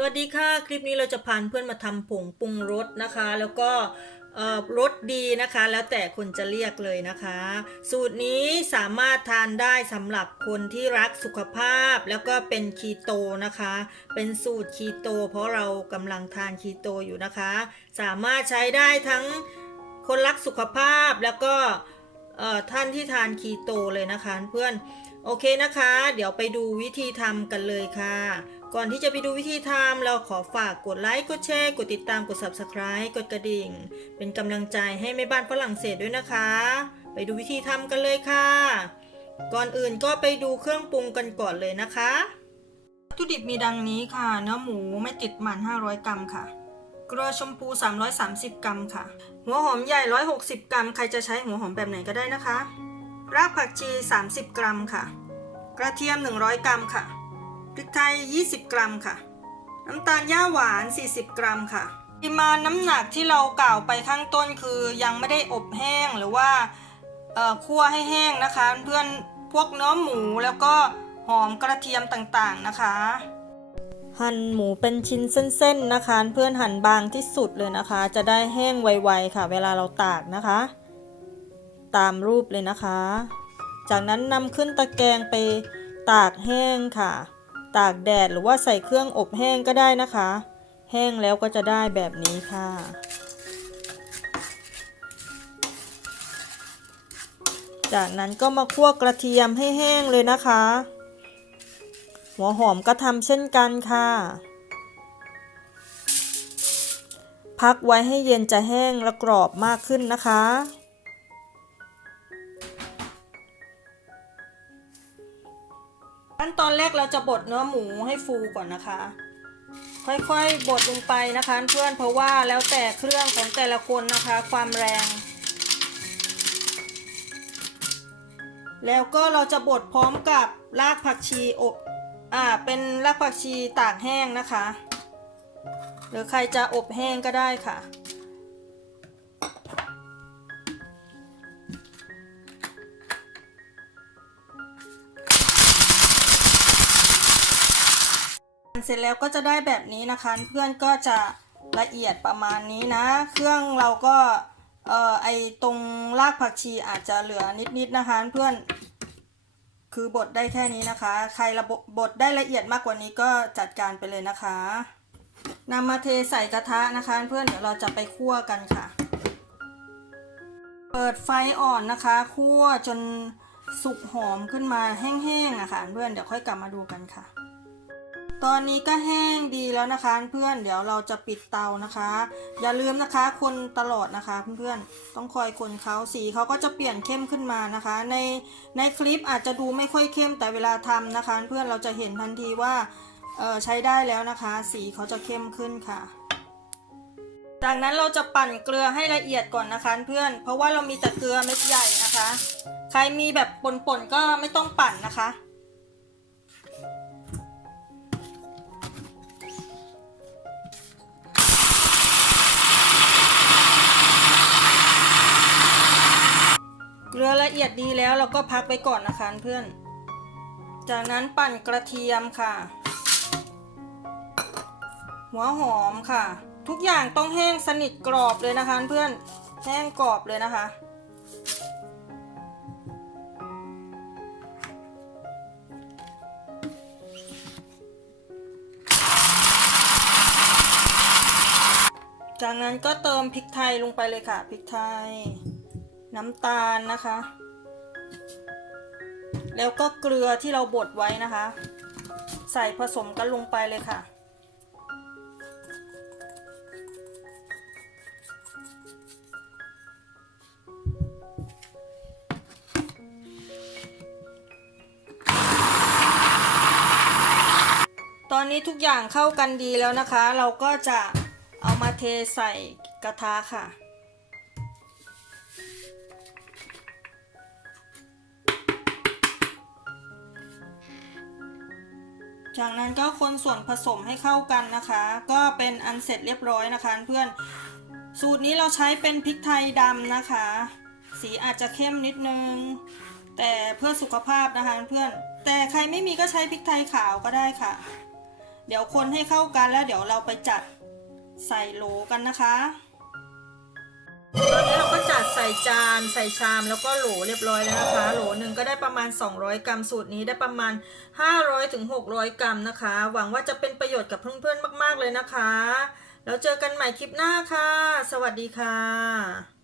สวัสดีค่ะ คลิปนี้เราจะพาเพื่อนมาทำผงปรุงรสนะคะ แล้วก็รสดีนะคะ แล้วแต่คนจะเรียกเลยนะคะ สูตรนี้สามารถทานได้สำหรับคนที่รักสุขภาพ แล้วก็เป็นคีโตนะคะ เป็นสูตรคีโต เพราะเรากำลังทานคีโตอยู่นะคะ สามารถใช้ได้ทั้งคนรักสุขภาพแล้วก็ท่านที่ทานคีโตเลยนะคะเพื่อนโอเคนะคะ เดี๋ยวไปดูวิธีทำกันเลยค่ะ ก่อนที่จะไปดูวิธีทำเราขอฝากกดไลค์ กดแชร์ กดติดตาม กด subscribe กดกระดิ่ง เป็นกำลังใจให้แม่บ้านฝรั่งเศสด้วยนะคะ ไปดูวิธีทำกันเลยค่ะ ก่อนอื่นก็ไปดูเครื่องปรุงกันก่อนเลยนะคะวัตถุดิบมีดังนี้ค่ะ เนื้อหมูไม่ติดมัน500 กรัมค่ะ เกลือชมพู 330 กรัมค่ะ หัวหอมใหญ่ 160 กรัม ใครจะใช้หัวหอมแบบไหนก็ได้นะคะ รากผักชี 30 กรัมค่ะ กระเทียม 100 กรัมค่ะ พริกไทย 20 กรัมค่ะ น้ำตาลย่าหวาน 40 กรัมค่ะปริมาณน้ำหนักที่เรากล่าวไปข้างต้นคือยังไม่ได้อบแห้งหรือว่าคั่วให้แห้งนะคะ เพื่อนพวกเนื้อหมูแล้วก็หอมกระเทียมต่างๆนะคะ หั่นหมูเป็นชิ้นเส้นๆนะคะ เพื่อนหั่นบางที่สุดเลยนะคะ จะได้แห้งไวๆค่ะ เวลาเราตากนะคะ ตามรูปเลยนะคะ จากนั้นนำขึ้นตะแกรงไปตากแห้งค่ะ ตากแดดหรือว่าใส่เครื่องอบแห้งก็ได้นะคะ แห้งแล้วก็จะได้แบบนี้ค่ะ จากนั้นก็มาคั่วกระเทียมให้แห้งเลยนะคะ หัวหอมก็ทำเช่นกันค่ะ พักไว้ให้เย็นจะแห้งและกรอบมากขึ้นนะคะ ขั้นตอนแรกเราจะบดเนื้อหมูให้ฟูก่อนนะคะ ค่อยๆบดลงไปนะคะ เพื่อนเพราะว่าแล้วแต่เครื่องของแต่ละคนนะคะ ความแรง แล้วก็เราจะบดพร้อมกับรากผักชีอบอ่าเป็นรากผักชีตากแห้งนะคะ หรือใครจะอบแห้งก็ได้ค่ะ เสร็จแล้วก็จะได้แบบนี้นะคะ เพื่อนก็จะละเอียดประมาณนี้นะ เครื่องเราก็เอ่อไอตรงรากผักชีอาจจะเหลือนิดๆนะคะเพื่อน คือบดได้แค่นี้นะคะ ใครระบบบดได้ละเอียดมากกว่านี้ก็จัดการไปเลยนะคะนำมาเทใส่กระทะนะคะ เพื่อนเดี๋ยวเราจะไปคั่วกันค่ะ เปิดไฟอ่อนนะคะ คั่วจนสุกหอมขึ้นมาแห้งๆนะคะเพื่อนเดี๋ยวค่อยกลับมาดูกันค่ะ ตอนนี้ก็แห้งดีแล้วนะคะเพื่อนเดี๋ยวเราจะปิดเตานะคะ อย่าลืมนะคะคนตลอดนะคะเพื่อนๆต้องคอยคนเขาสีเขาก็จะเปลี่ยนเข้มขึ้นมานะคะ ในในคลิปอาจจะดูไม่ค่อยเข้มแต่เวลาทำนะคะ เพื่อนเราจะเห็นทันทีว่าใช้ได้แล้วนะคะ สีเขาจะเข้มขึ้นค่ะ จากนั้นเราจะปั่นเกลือให้ละเอียดก่อนนะคะเพื่อน เพราะว่าเรามีแต่เกลือเม็ดใหญ่นะคะ ใครมีแบบป่นๆก็ไม่ต้องปั่นนะคะ ละเอียดดีแล้วเราก็พักไว้ก่อนนะคะเพื่อน จากนั้นปั่นกระเทียมค่ะ หัวหอมค่ะ ทุกอย่างต้องแห้งสนิทกรอบเลยนะคะเพื่อน แห้งกรอบเลยนะคะจากนั้นก็เติมพริกไทยลงไปเลยค่ะพริกไทย น้ำตาลนะคะ แล้วก็เกลือที่เราบดไว้นะคะ ใส่ผสมกันลงไปเลยค่ะ ตอนนี้ทุกอย่างเข้ากันดีแล้วนะคะ เราก็จะเอามาเทใส่กระทะค่ะ จากนั้นก็คนส่วนผสมให้เข้ากันนะคะ ก็เป็นอันเสร็จเรียบร้อยนะคะ เพื่อนสูตรนี้เราใช้เป็นพริกไทยดำนะคะ สีอาจจะเข้มนิดนึง แต่เพื่อสุขภาพนะคะเพื่อนแต่ใครไม่มีก็ใช้พริกไทยขาวก็ได้ค่ะ เดี๋ยวคนให้เข้ากันแล้วเดี๋ยวเราไปจัดใส่โหลกันนะคะ ใส่จานใส่ชามแล้วก็โหลเรียบร้อยแล้วนะคะโหลหนึ่งก็ได้ประมาณ 200 กรัมสูตรนี้ได้ประมาณ500ถึงกรัมนะคะ หวังว่าจะเป็นประโยชน์กับเพื่อนๆมาก ๆเลยนะคะ แล้วเจอกันใหม่คลิปหน้าค่ะ สวัสดีค่ะ